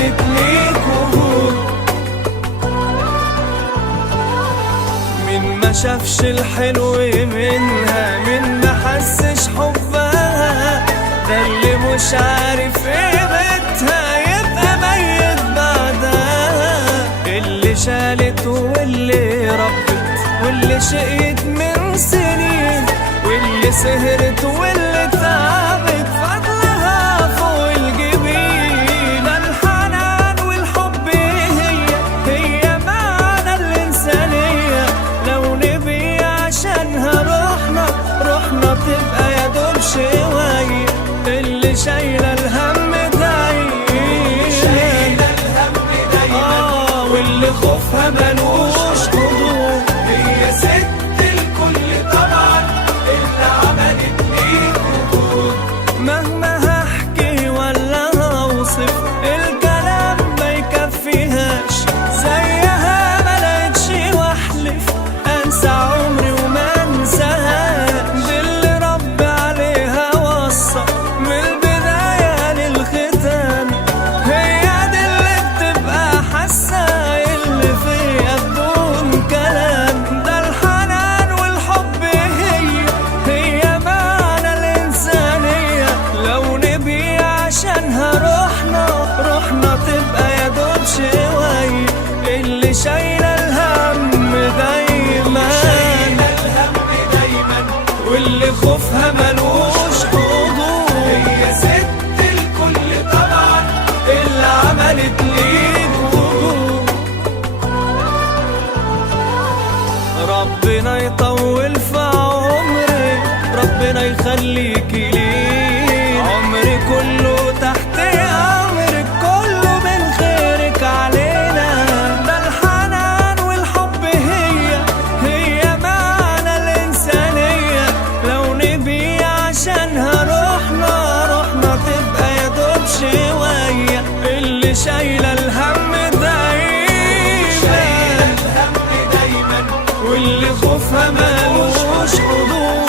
عملت ليك وجود. مين ما شافش الحلو منها، مين ما حسش حبها، ده اللي مش عارف قيمتها يبقى ميت بعدها. اللي شالت واللي ربت واللي شقيت من سنين، واللي سهرت واللي تعبت فضلها فوق الجبين. الحنان والحب هي معنى الإنسانية، لو نبي عشانها روحنا تبقى يا دوب شوية. اللي شايلة الهم دايما واللي خوفها ملوش حدود. هي ست الكل طبعا اللي عملت ليك وجود. مهما هحكي ولا هوصف الكلام ما يكفيهاش، زيها ملقتش واحلف انسى عمري وما انساهاش. دي اللي ربي عليها وصى من البداية للختام، هي دي اللي بتبقى حاسة اللي فيها بدون كلام. ده الحنان والحب هي معنى الإنسانية، لو نبي عشانها روحنا تبقى يا دوب شوية. اللي شايلة الهم دايما واللي خوفها ملوش حدود. هي ست الكل طبعا اللي عملت ليك وجود. ربنا يطول في عمرك، ربنا يخليكي ليه. عمري كله تحت امرك، كله من خيرك علينا. ده الحنان والحب هي معنى الإنسانية، لو نبي عشانها روحنا تبقى يا دوب شوية. اللي شايلة الهم دايما واللي خوفها ملوش حدود.